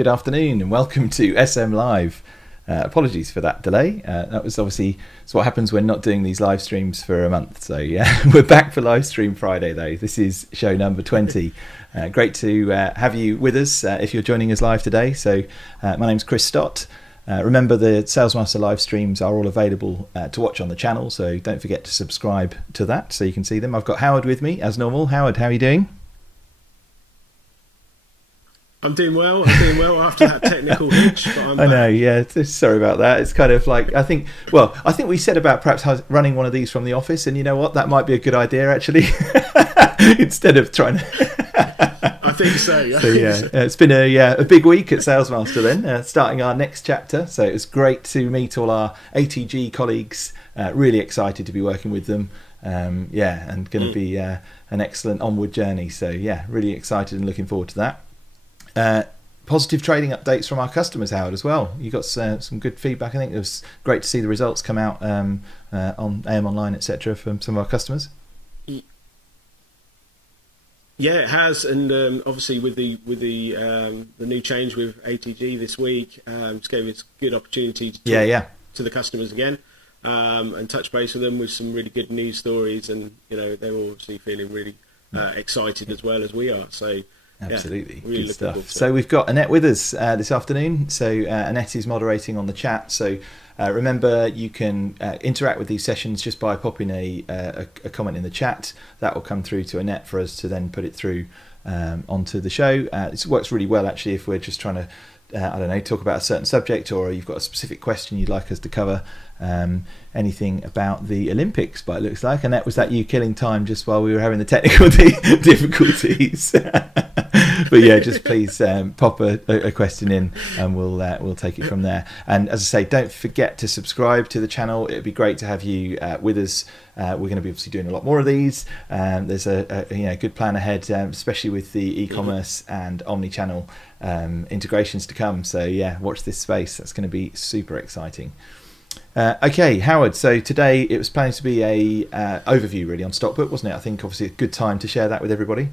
good afternoon, and welcome to SM Live. Apologies for that delay. That was obviously what happens when not doing these live streams for a month. So yeah, we're back for Livestream Friday though. This is show number 20. Great to have you with us if you're joining us live today. So my name's Chris Stott. Remember, the SalesMaster live streams are all available to watch on the channel, so don't forget to subscribe to that so you can see them. I've got Howard with me as normal. Howard, how are you doing? I'm doing well after that technical hitch. But I know, yeah. Sorry about that. It's kind of like, I think we said about perhaps running one of these from the office, and you know what? That might be a good idea, actually, instead of trying to... I think so. It's been a big week at SalesMaster then, starting our next chapter. So it was great to meet all our ATG colleagues. Really excited to be working with them. And going to be an excellent onward journey. So yeah, really excited and looking forward to that. Positive trading updates from our customers, Howard, as well. You got some good feedback. I think it was great to see the results come out on AM Online, etc., from some of our customers. Yeah, it has, and obviously with the new change with ATG this week, it's gave us a good opportunity to talk to the customers again, and touch base with them with some really good news stories, and they're obviously feeling really excited as well as we are. So. Absolutely, really good stuff. So we've got Annette with us this afternoon. So Annette is moderating on the chat. So remember, you can interact with these sessions just by popping a comment in the chat. That will come through to Annette for us to then put it through onto the show. It works really well, actually, if we're just trying to talk about a certain subject, or you've got a specific question you'd like us to cover, anything about the Olympics, but it looks like. And that was you killing time just while we were having the technical difficulties. But yeah, just please pop a question in, and we'll take it from there. And as I say, don't forget to subscribe to the channel. It'd be great to have you with us. We're going to be obviously doing a lot more of these. There's a good plan ahead, especially with the e-commerce and omni-channel integrations to come. So yeah, watch this space. That's going to be super exciting. Okay, Howard, so today it was planning to be a overview really on StockBook, wasn't it? I think obviously a good time to share that with everybody.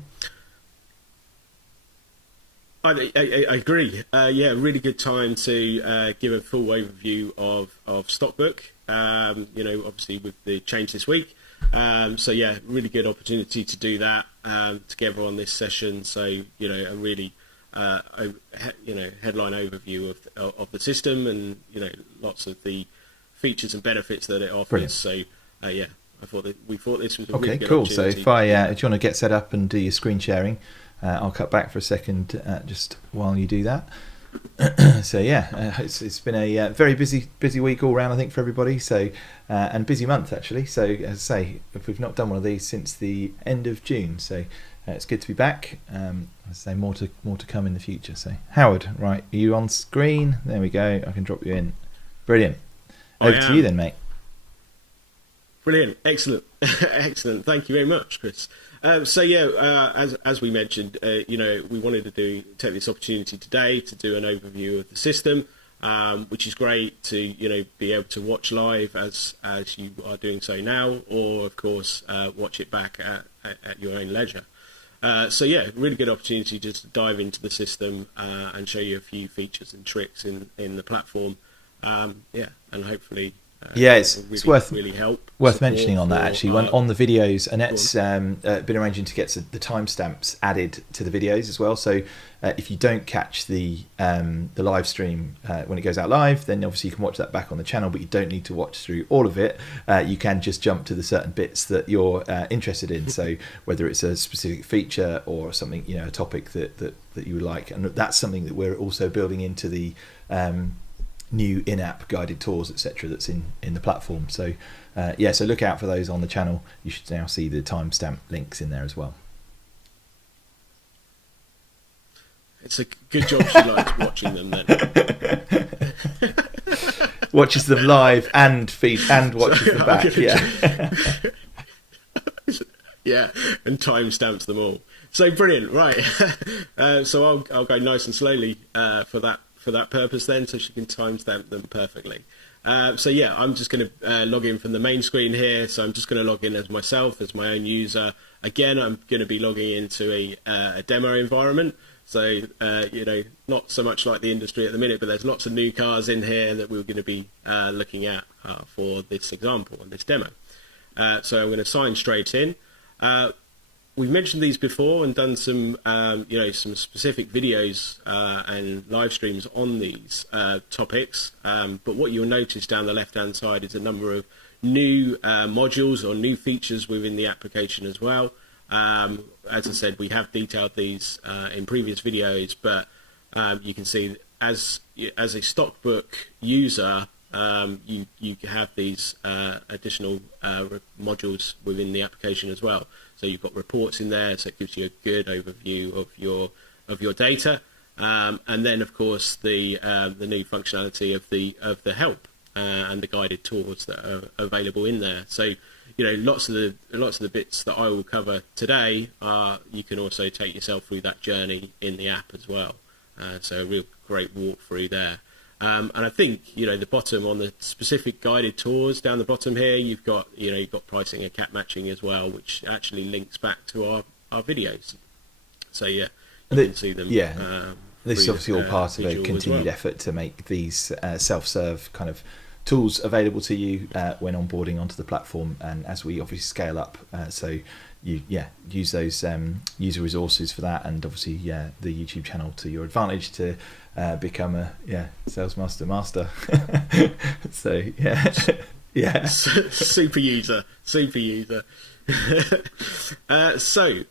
I agree. Really good time to give a full overview of StockBook. Obviously with the change this week. Really good opportunity to do that together on this session. So a really headline overview of the system, and lots of the features and benefits that it offers. Brilliant. So we thought this was a really good opportunity. So if you want to get set up and do your screen sharing, I'll cut back for a second just while you do that. So it's been a very busy week all round, I think, for everybody. So and busy month actually. So as I say, if we've not done one of these since the end of June, so it's good to be back. As I say, more to come in the future. So Howard, right, are you on screen? There we go. I can drop you in. Brilliant. Over to you then, mate. Brilliant, excellent, excellent. Thank you very much, Chris. As we mentioned, we wanted to take this opportunity today to do an overview of the system, which is great to be able to watch live as you are doing so now, or of course watch it back at your own leisure. Really good opportunity just to dive into the system and show you a few features and tricks in the platform. And hopefully. It's worth help mentioning on that actually. On the videos, Annette's been arranging to get the timestamps added to the videos as well. So if you don't catch the live stream when it goes out live, then obviously you can watch that back on the channel, but you don't need to watch through all of it. You can just jump to the certain bits that you're interested in. So whether it's a specific feature or something, a topic that you would like, and that's something that we're also building into the new in-app guided tours, etc., that's in the platform. So so look out for those on the channel. You should now see the timestamp links in there as well. It's a good job she likes watching them then. Watches them live and watches them back. And timestamps them all. So brilliant, right? So I'll go nice and slowly for that purpose then, so she can timestamp them perfectly. I'm just going to log in from the main screen here. So I'm just going to log in as myself, as my own user. Again, I'm going to be logging into a demo environment. So, not so much like the industry at the minute, but there's lots of new cars in here that we're going to be looking at for this example and this demo. So I'm going to sign straight in. We've mentioned these before and done some, some specific videos and live streams on these topics. But what you'll notice down the left-hand side is a number of new modules or new features within the application as well. As I said, we have detailed these in previous videos, but you can see as a StockBook user, you have these additional modules within the application as well. So you've got reports in there, so it gives you a good overview of your data, and then of course the new functionality of the help and the guided tours that are available in there. So lots of the bits that I will cover today you can also take yourself through that journey in the app as well. So a real great walkthrough there. And I think the bottom on the specific guided tours down the bottom here, you've got pricing and cap matching as well, which actually links back to our videos. So you can see them. Yeah, this is obviously all part of a continued effort to make these self-serve kind of tools available to you when onboarding onto the platform, and as we obviously scale up, so you use those user resources for that, and obviously the YouTube channel to your advantage to become a SalesMaster master. So super user. So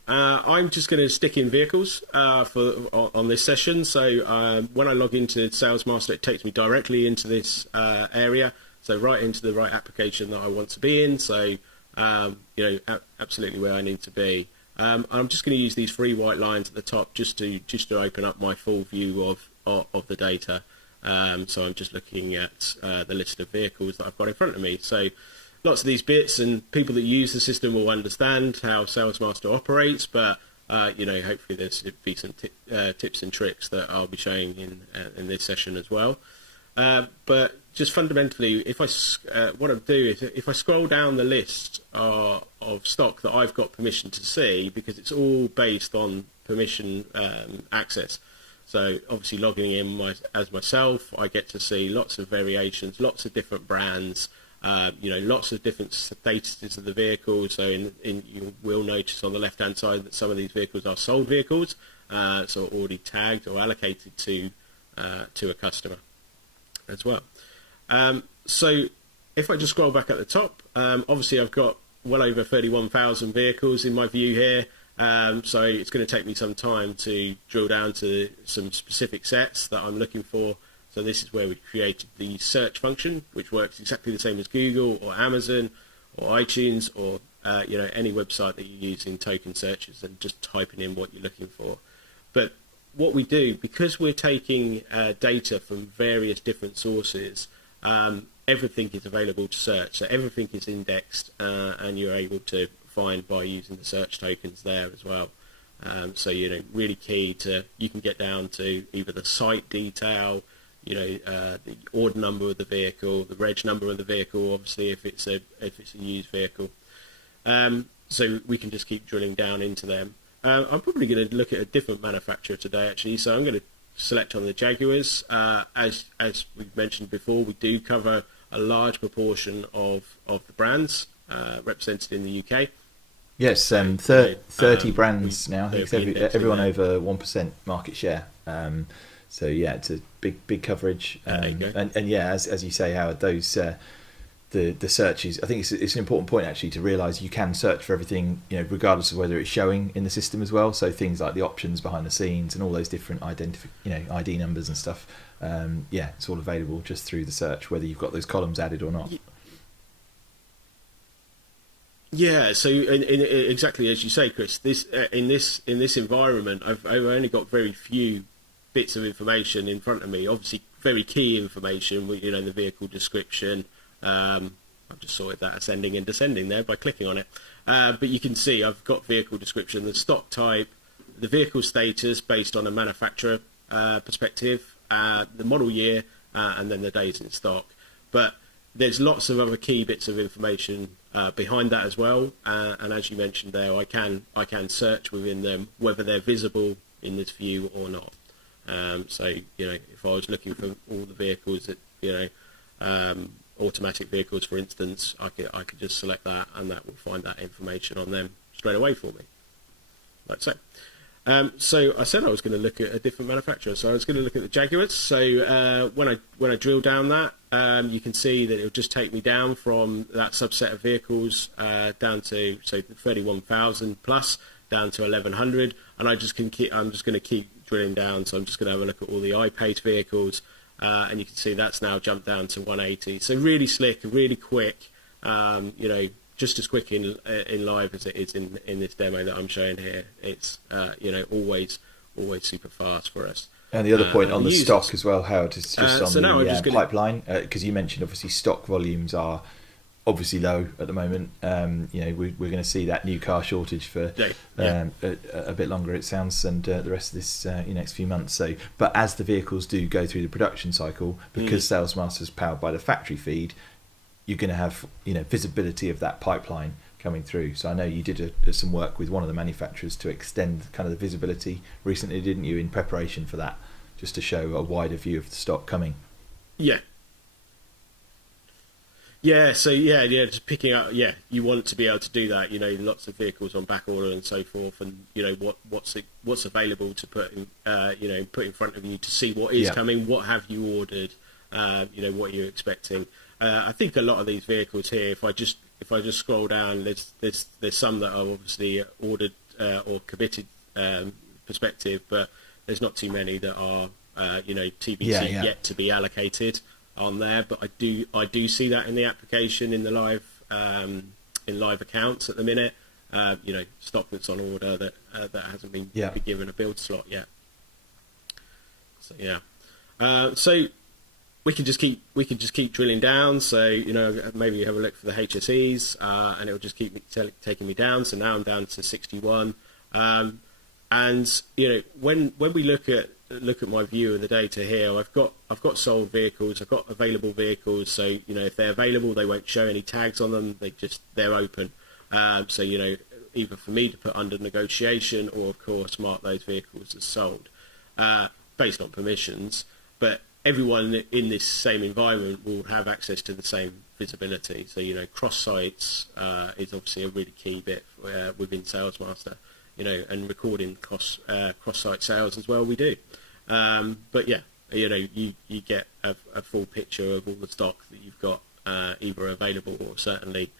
I'm just going to stick in vehicles on this session. So when I log into SalesMaster, it takes me directly into this area, so right into the right application that I want to be in. So absolutely where I need to be. I'm just going to use these three white lines at the top just to open up my full view of the data. So I'm just looking at the list of vehicles that I've got in front of me. So lots of these bits, and people that use the system will understand how SalesMaster operates, but hopefully there's be some tips and tricks that I'll be showing in this session as well. But just fundamentally, what I'll do is if I scroll down the list of stock that I've got permission to see, because it's all based on permission access. So obviously logging in as myself, I get to see lots of variations, lots of different brands, lots of different statuses of the vehicle. So you will notice on the left-hand side that some of these vehicles are sold vehicles, so already tagged or allocated to a customer as well. So if I just scroll back at the top, obviously I've got well over 31,000 vehicles in my view here. So it's going to take me some time to drill down to some specific sets that I'm looking for. So this is where we created the search function, which works exactly the same as Google or Amazon or iTunes or any website that you use in token searches, and just typing in what you're looking for. But what we do, because we're taking data from various different sources, everything is available to search. So everything is indexed, and you're able to find by using the search tokens there as well. So really key to, you can get down to either the site detail, the order number of the vehicle, the reg number of the vehicle, obviously if it's a used vehicle. So we can just keep drilling down into them. I'm probably going to look at a different manufacturer today, actually. So I'm going to select on the Jaguars. As we've mentioned before, we do cover a large proportion of the brands represented in the UK. Yes, 30 brands now. I think everyone over 1% market share. So it's a big coverage. And as you say, Howard, those the searches. I think it's an important point actually to realise you can search for everything, regardless of whether it's showing in the system as well. So things like the options behind the scenes and all those different ID numbers and stuff. It's all available just through the search, whether you've got those columns added or not. Yeah, so exactly as you say, Chris. In this environment, I've only got very few bits of information in front of me. Obviously, very key information. The vehicle description. I've just sorted that ascending and descending there by clicking on it. But you can see I've got vehicle description, the stock type, the vehicle status based on a manufacturer perspective, the model year, and then the days in stock. But there's lots of other key bits of information behind that as well, and as you mentioned there, I can search within them, whether they're visible in this view or not. So if I was looking for all the vehicles that automatic vehicles, for instance, I could just select that, and that will find that information on them straight away for me, like so. So I said I was going to look at a different manufacturer. So I was going to look at the Jaguars. So when I drill down that, you can see that it'll just take me down from that subset of vehicles down to, say, 31,000 plus down to 1,100, and I'm just going to keep drilling down. So I'm just going to have a look at all the I-Pace vehicles, and you can see that's now jumped down to 180. So really slick, really quick. Just as quick in live as it is in this demo that I'm showing here. It's always super fast for us. And the other point on the stock as well, Howard, is just on the pipeline, because you mentioned obviously stock volumes are obviously low at the moment. We're going to see that new car shortage for a bit longer, it sounds, and the rest of this next few months. So, but as the vehicles do go through the production cycle, because SalesMaster is powered by the factory feed, you're going to have visibility of that pipeline coming through. So I know you did some work with one of the manufacturers to extend kind of the visibility recently, didn't you, in preparation for that, just to show a wider view of the stock coming? So just picking up, you want to be able to do that, lots of vehicles on back order and so forth, and what's available to put in front of you to see what is coming, what have you ordered, what you're expecting. I think a lot of these vehicles here, if I just scroll down, there's some that are obviously ordered or committed perspective, but there's not too many that are TBC yet to be allocated on there. But I do see that in the application in the live accounts at the minute. Stock that's on order that hasn't been given a build slot yet. So we can just keep drilling down. So maybe have a look for the HSEs, and it'll just keep taking me down. So now I'm down to 61. And when we look at my view of the data here, I've got sold vehicles, I've got available vehicles. So if they're available, they won't show any tags on them. They're open. So either for me to put under negotiation, or of course mark those vehicles as sold based on permissions. But everyone in this same environment will have access to the same visibility. So, cross sites is obviously a really key bit within SalesMaster, and recording cross site sales as well. We do, but you get a full picture of all the stock that you've got either available or certainly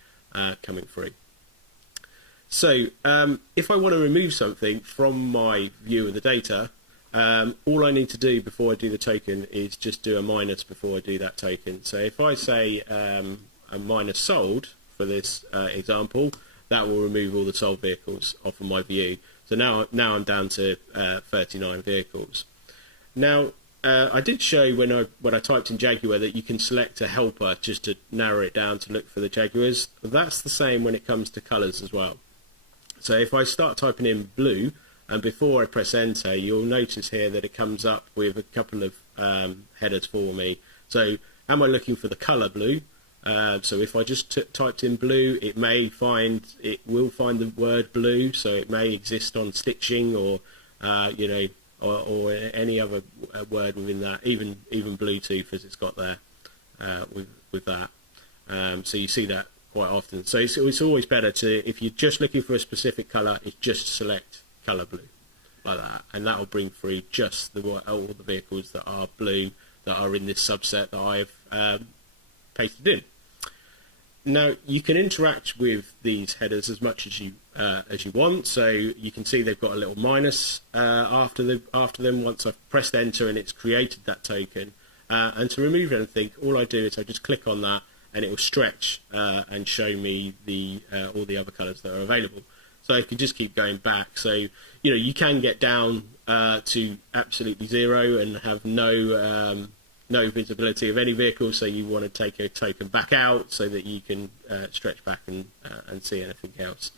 coming through. So, if I want to remove something from my view of the data, all I need to do before I do the token is just do a minus before I do that token. So if I say a minus sold for this example, that will remove all the sold vehicles off of my view. So now I'm down to 39 vehicles. Now I did show when I typed in Jaguar that you can select a helper just to narrow it down to look for the Jaguars. That's the same when it comes to colours as well. So if I start typing in blue, and before I press enter, you'll notice here that it comes up with a couple of headers for me. So am I looking for the colour blue? So if I just typed in blue, it will find the word blue. So it may exist on stitching or any other word within that, even Bluetooth as it's got there with that. So you see that quite often. So it's always better to, if you're just looking for a specific colour, it's just select colour blue like that, and that will bring through just all the vehicles that are blue that are in this subset that I've pasted in. Now you can interact with these headers as much as you want. So you can see they've got a little minus after them once I've pressed enter and it's created that token. And to remove anything, all I do is I just click on that and it will stretch and show me all the other colours that are available. So I can just keep going back. So, you can get down to absolutely zero and have no visibility of any vehicle. So you want to take a token back out so that you can stretch back and see anything else.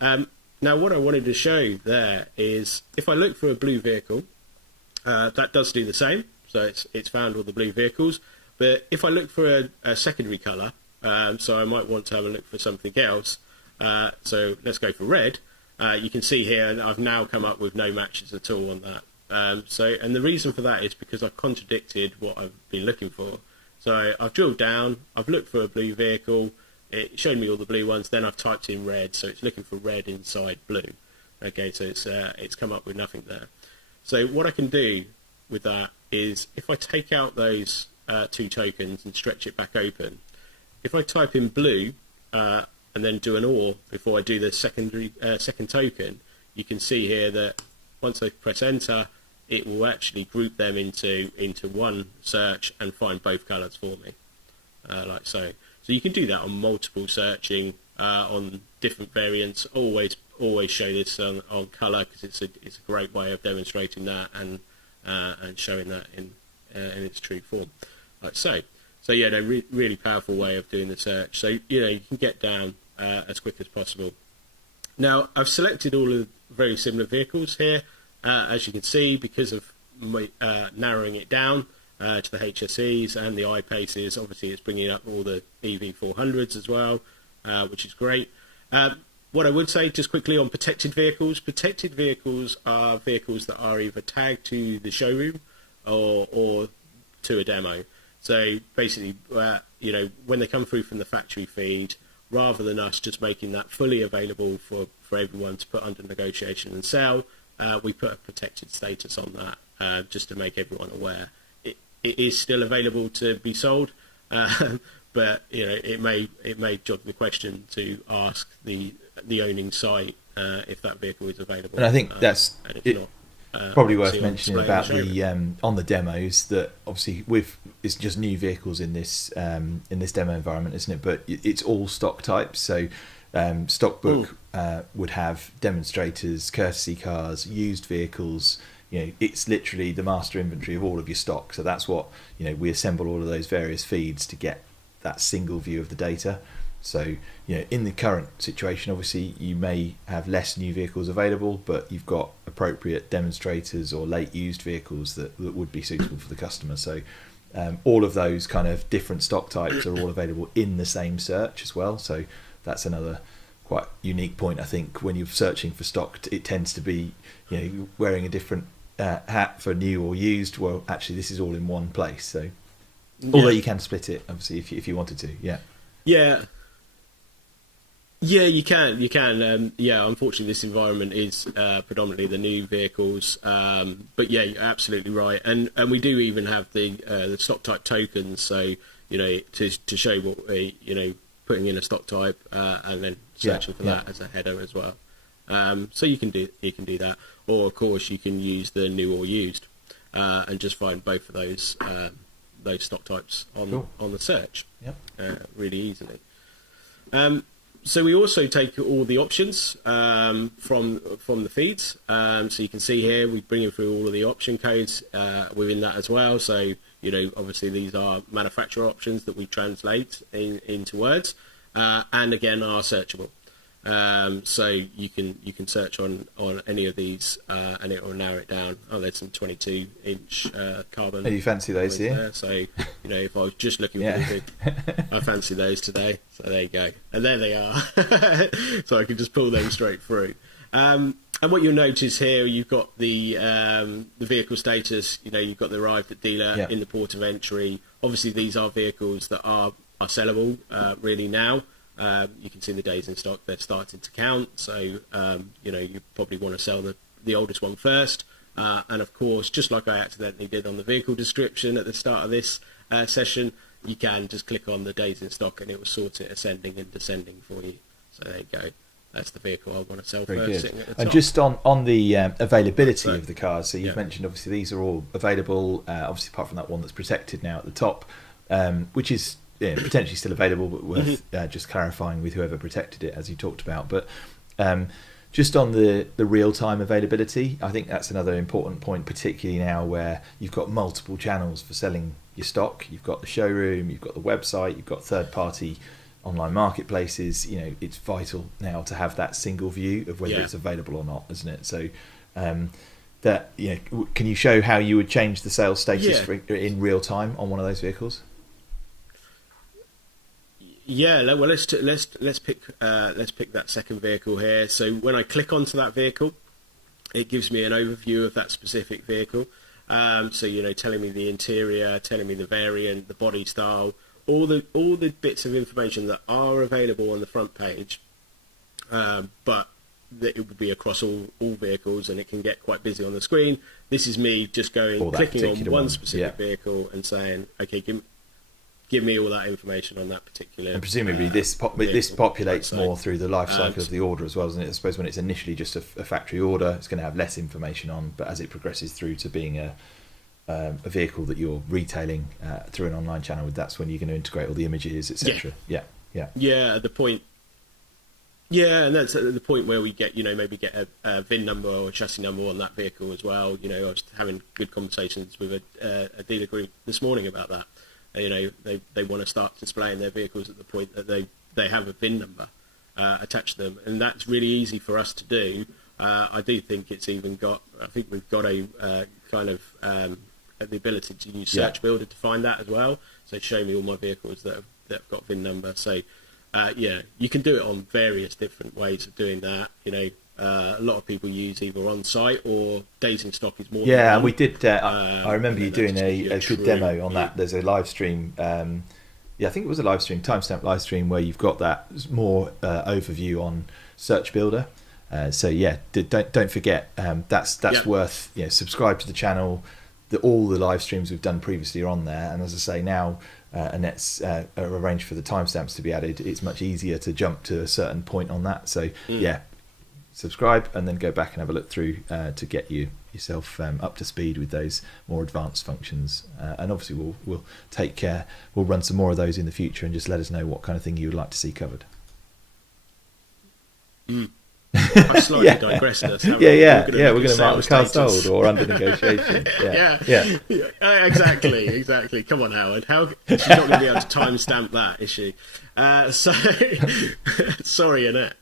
Now, what I wanted to show there is if I look for a blue vehicle, that does do the same. So it's found all the blue vehicles. But if I look for a secondary colour, so I might want to have a look for something else. So let's go for red. You can see here, and I've now come up with no matches at all on that. And the reason for that is because I've contradicted what I've been looking for. So I've drilled down, I've looked for a blue vehicle, it showed me all the blue ones, then I've typed in red, so it's looking for red inside blue. Okay, so it's come up with nothing there. So what I can do with that is, if I take out those 2 tokens and stretch it back open, if I type in blue and then do an OR before I do the second token, you can see here that once I press enter, it will actually group them into one search and find both colours for me, like so. So you can do that on multiple searching on different variants. Always show this on colour, because it's a great way of demonstrating that and showing that in its true form, like so. So yeah, really powerful way of doing the search. So you can get down as quick as possible. Now I've selected all of very similar vehicles here. As you can see, because of narrowing it down to the HSEs and the I-Paces, obviously it's bringing up all the EV400s as well, which is great. What I would say just quickly on protected vehicles are vehicles that are either tagged to the showroom or to a demo. So basically, when they come through from the factory feed, rather than us just making that fully available for everyone to put under negotiation and sell, we put a protected status on that, just to make everyone aware. It is still available to be sold, but it may jog the question to ask the owning site if that vehicle is available. And I think that's probably worth mentioning about the on the demos, that obviously it's just new vehicles in this demo environment, isn't it? But it's all stock types, so. StockBook would have demonstrators, courtesy cars, used vehicles. It's literally the master inventory of all of your stock. So that's what we assemble all of those various feeds to get that single view of the data. So in the current situation, obviously you may have less new vehicles available, but you've got appropriate demonstrators or late used vehicles that would be suitable for the customer. So all of those kind of different stock types are all available in the same search as well. So that's another quite unique point. I think when you're searching for stock, it tends to be wearing a different hat for new or used. Well, actually, this is all in one place. So, although you can split it, obviously, if you wanted to, yeah, you can. Unfortunately, this environment is predominantly the new vehicles, but yeah, you're absolutely right. And we do even have the stock type tokens. So to show what putting in a stock type and then searching for that as a header as well. So you can do that, or of course you can use the new or used and just find both of those stock types on the search really easily. So we also take all the options from the feeds. So you can see here we bring through all of the option codes within that as well. So obviously these are manufacturer options that we translate into words, and again are searchable. So you can search on any of these and it will narrow it down. There's some 22-inch carbon. Oh, you fancy those here? There. So if I was just looking for the big, I fancy those today. So there you go, and there they are. So I can just pull them straight through. And what you'll notice here, you've got the vehicle status. You've got the arrived at dealer in the port of entry. Obviously, these are vehicles that are sellable really now. You can see the days in stock, they're starting to count. So you probably want to sell the oldest one first. And of course, just like I accidentally did on the vehicle description at the start of this session, you can just click on the days in stock and it will sort it ascending and descending for you. So there you go. That's the vehicle I want to sell first. Sitting at the top. And just on the availability of the cars, so you've mentioned obviously these are all available, obviously apart from that one that's protected now at the top, which is potentially still available, but worth just clarifying with whoever protected it, as you talked about. But just on the real-time availability, I think that's another important point, particularly now where you've got multiple channels for selling your stock. You've got the showroom, you've got the website, you've got third-party online marketplaces. It's vital now to have that single view of whether it's available or not, isn't it? So that can you show how you would change the sales status in real time on one of those vehicles? Well, let's pick that second vehicle here. So when I click onto that vehicle, it gives me an overview of that specific vehicle. So telling me the interior, telling me the variant, the body style, all the bits of information that are available on the front page, but that it would be across all vehicles, and it can get quite busy on the screen. This is me just clicking on one specific vehicle and saying, okay, give me all that information on that particular. And presumably this populates more through the life cycle of the order as well, isn't it? I suppose when it's initially just a factory order, it's going to have less information on, but as it progresses through to being a vehicle that you're retailing through an online channel, that's when you're going to integrate all the images, etc. Yeah. At the point. Yeah, and that's at the point where we get, maybe get a VIN number or a chassis number on that vehicle as well. I was having good conversations with a dealer group this morning about that. They want to start displaying their vehicles at the point that they have a VIN number attached to them, and that's really easy for us to do. I do think we've got a kind of the ability to use Search Builder to find that as well. So show me all my vehicles that have got VIN number. So you can do it on various different ways of doing that. A lot of people use either on site or days in stock is more. Yeah, and we did. I remember you doing a good demo on that. There's a live stream. I think it was a live stream, timestamp live stream, where you've got that more overview on Search Builder. Don't forget that's worth. Subscribe to the channel. All the live streams we've done previously are on there, and as I say now. Annette's arranged for the timestamps to be added. It's much easier to jump to a certain point on that. So subscribe and then go back and have a look through to get yourself up to speed with those more advanced functions. And obviously we'll take care. We'll run some more of those in the future, and just let us know what kind of thing you would like to see covered. I slightly digressed us. We're going to mark the car sold or under negotiation. Exactly. Come on, Howard. She's not going to be able to timestamp that, is she? Sorry, Annette.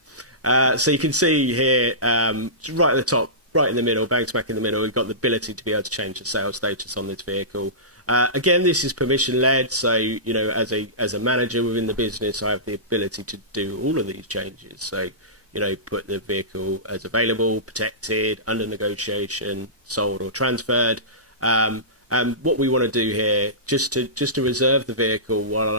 So you can see here, right at the top, right in the middle, bang smack in the middle, we've got the ability to be able to change the sales status on this vehicle. Again, this is permission led, so as a manager within the business, I have the ability to do all of these changes. So put the vehicle as available, protected, under negotiation, sold or transferred. And what we want to do here, just to reserve the vehicle while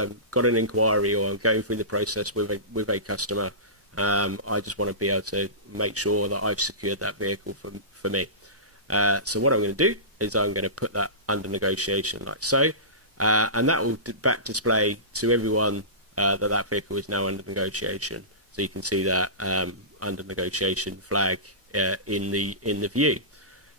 I'm got an inquiry or I'm going through the process with a customer, I just want to be able to make sure that I've secured that vehicle for me. So what I'm going to do is I'm going to put that under negotiation like so, and that will back display to everyone that vehicle is now under negotiation. So you can see that under negotiation flag in the view.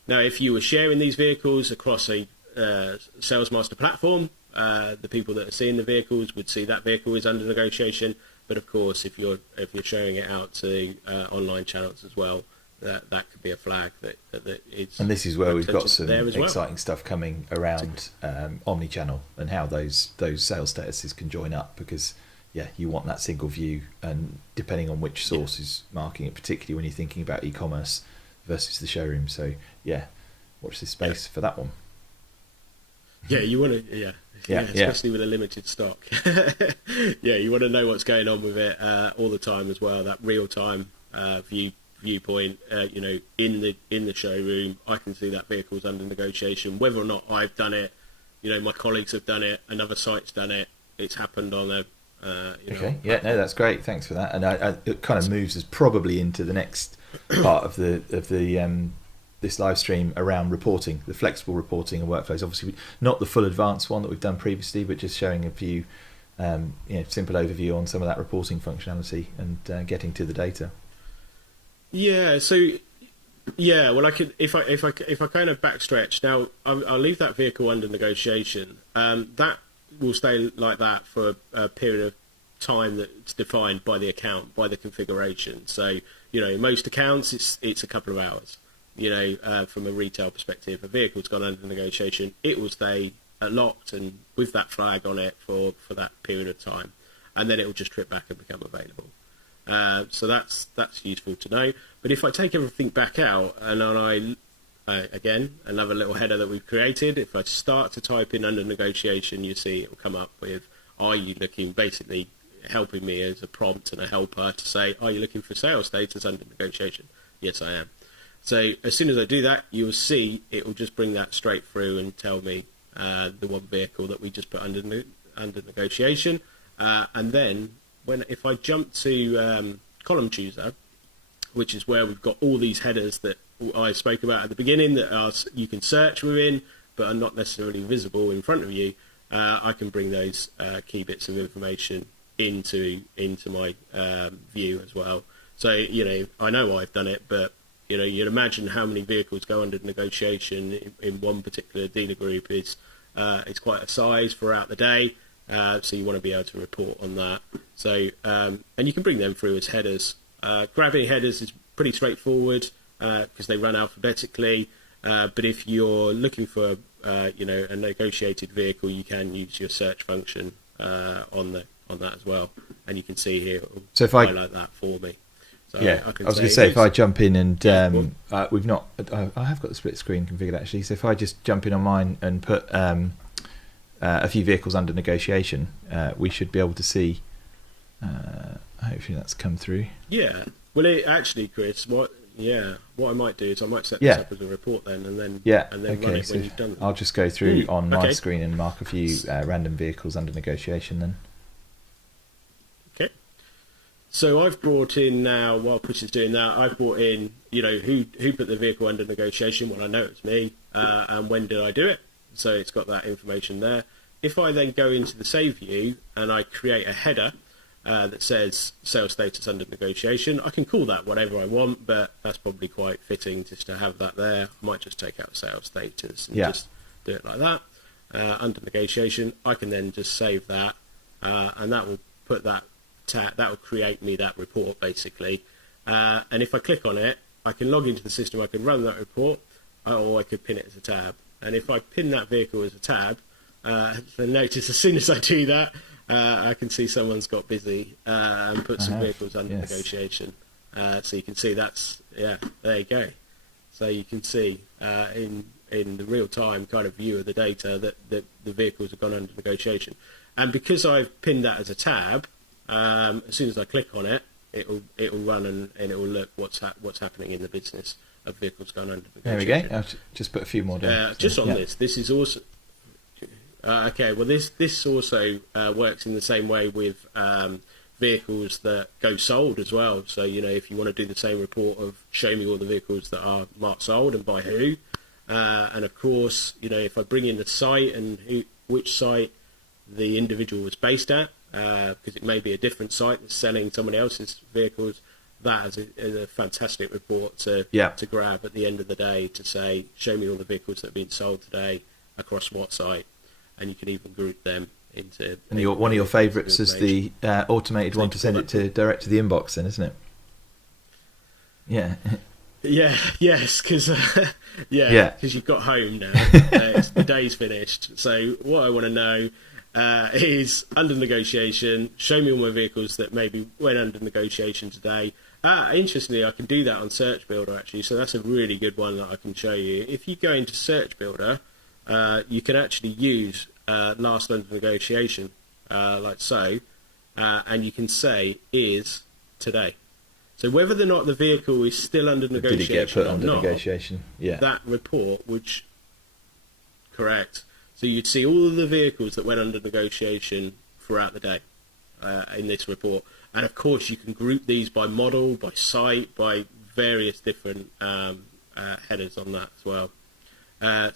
Now, if you were sharing these vehicles across a SalesMaster platform, the people that are seeing the vehicles would see that vehicle is under negotiation. But of course, if you're showing it out to online channels as well, that could be a flag that is. And this is where we've got some exciting stuff coming around omnichannel and how those sales statuses can join up, because you want that single view, and depending on which source is marking it, particularly when you're thinking about e-commerce versus the showroom. So watch this space for that one. You want to especially with a limited stock. You want to know what's going on with it all the time as well. That real time viewpoint. In the showroom, I can see that vehicle's under negotiation, whether or not I've done it. My colleagues have done it, another site's done it. It's happened on a. That's great. Thanks for that. And it kind of moves us probably into the next part of the this live stream around reporting, the flexible reporting and workflows. Obviously, not the full advanced one that we've done previously, but just showing a few simple overview on some of that reporting functionality and getting to the data. Well, I could if I kind of backstretch now. I'll leave that vehicle under negotiation. That will stay like that for a period of time that's defined by the account, by the configuration. So, most accounts it's a couple of hours. From a retail perspective, a vehicle's gone under negotiation, it will stay locked and with that flag on it for that period of time, and then it will just trip back and become available. So that's useful to know. But if I take everything back out and then again, another little header that we've created, if I start to type in under negotiation, you see it will come up with are you looking, basically helping me as a prompt and a helper to say, are you looking for sales status under negotiation? Yes, I am. So as soon as I do that, you'll see it will just bring that straight through and tell me the one vehicle that we just put under negotiation. And then if I jump to column chooser, which is where we've got all these headers that I spoke about at the beginning that you can search within but are not necessarily visible in front of you, I can bring those key bits of information into my view as well. So, I know I've done it, but you'd imagine how many vehicles go under negotiation in one particular dealer group is it's quite a size throughout the day. So you want to be able to report on that. So and you can bring them through as headers. Grabbing headers is pretty straightforward because they run alphabetically. But if you're looking for a negotiated vehicle, you can use your search function on that as well, and you can see here. So if highlight that for me. So yeah, I was going to say if I jump in and I have got the split screen configured actually. So if I just jump in on mine and put a few vehicles under negotiation, we should be able to see. Hopefully that's come through. Yeah. Well, actually, Chris, what I might do is I might set this up as a report then, and then run it when you've done it. I'll just go through on my screen and mark a few random vehicles under negotiation then. Okay. So I've brought in now, while Chris is doing that, I've brought in, who put the vehicle under negotiation. Well, I know it's me, and when did I do it? So it's got that information there. If I then go into the save view and I create a header that says sales status under negotiation, I can call that whatever I want, but that's probably quite fitting just to have that there. I might just take out sales status and just do it like that. Under negotiation, I can then just save that, and that will put that will create me that report basically. And if I click on it, I can log into the system, I can run that report, or I could pin it as a tab. And if I pin that vehicle as a tab, then notice as soon as I do that, I can see someone's got busy and put some vehicles under negotiation. So you can see there you go. So you can see in the real-time kind of view of the data that the vehicles have gone under negotiation. And because I've pinned that as a tab, as soon as I click on it, it'll run and it will look what's happening in the business of vehicles going under negotiation. There we go. I'll just put a few more down. Just on this is also okay. Well, this also works in the same way with vehicles that go sold as well. So if you want to do the same report of show me all the vehicles that are marked sold and by who, and of course if I bring in the site and which site the individual was based at, because it may be a different site that's selling someone else's vehicles. That is a fantastic report to grab at the end of the day to say, show me all the vehicles that have been sold today across what site, and you can even group them into. And one of your favourites is the automated one to send it direct to the inbox, then, isn't it? Yeah. Yes, because you've got home now. The day's finished. So what I want to know is under negotiation. Show me all my vehicles that maybe went under negotiation today. Interestingly, I can do that on Search Builder actually, so that's a really good one that I can show you. If you go into Search Builder, you can actually use last under negotiation, like so, and you can say is today. So whether or not the vehicle is still under negotiation, did it get put under negotiation? Yeah, that report would correct. So you'd see all of the vehicles that went under negotiation throughout the day in this report. And of course, you can group these by model, by site, by various different headers on that as well.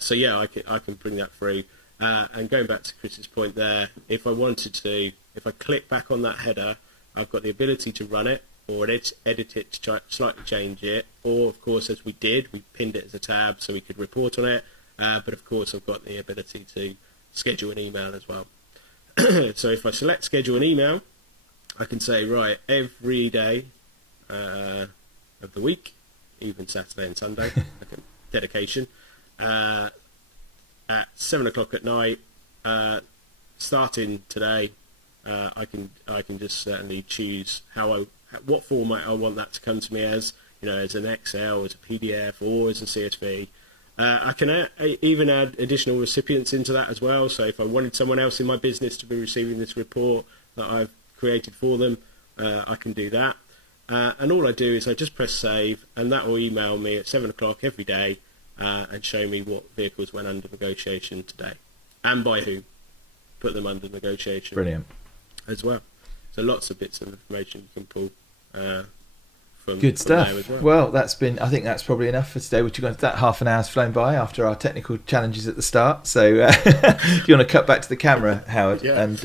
So yeah, I can bring that through. And going back to Chris's point there, if I wanted to, if I click back on that header, I've got the ability to run it or edit it to slightly change it. Or of course, as we did, we pinned it as a tab so we could report on it. But of course, I've got the ability to schedule an email as well. So if I select schedule an email, I can say, right, every day of the week, even Saturday and Sunday, dedication, at 7 o'clock at night, starting today, I can just certainly choose what format I want that to come to me as, as an Excel, as a PDF, or as a CSV. I can even add additional recipients into that as well. So if I wanted someone else in my business to be receiving this report that I've created for them, I can do that. And all I do is I just press save, and that will email me at 7 o'clock every day and show me what vehicles went under negotiation today and by who put them under negotiation. Brilliant. As well. So lots of bits of information you can pull from good stuff. there as well. Well, I think that's probably enough for today. That half an hour's flown by after our technical challenges at the start. So if you want to cut back to the camera, Howard, and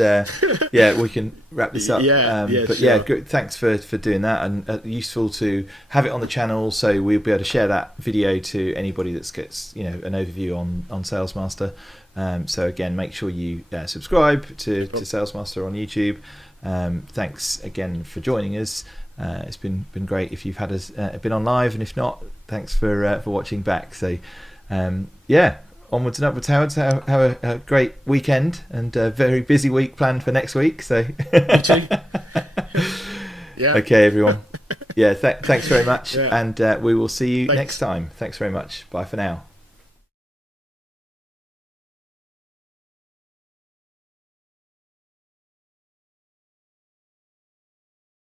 we can wrap this up. Good. Thanks for doing that, and useful to have it on the channel, so we'll be able to share that video to anybody that gets an overview on SalesMaster. So again, make sure you subscribe to SalesMaster on YouTube. Thanks again for joining us. It's been great if you've had us been on live, and if not, thanks for watching back. So onwards and upwards, Howard. Have a great weekend and a very busy week planned for next week. So you too. Okay, everyone. Thanks very much, and we will see you next time. Thanks very much. Bye for now.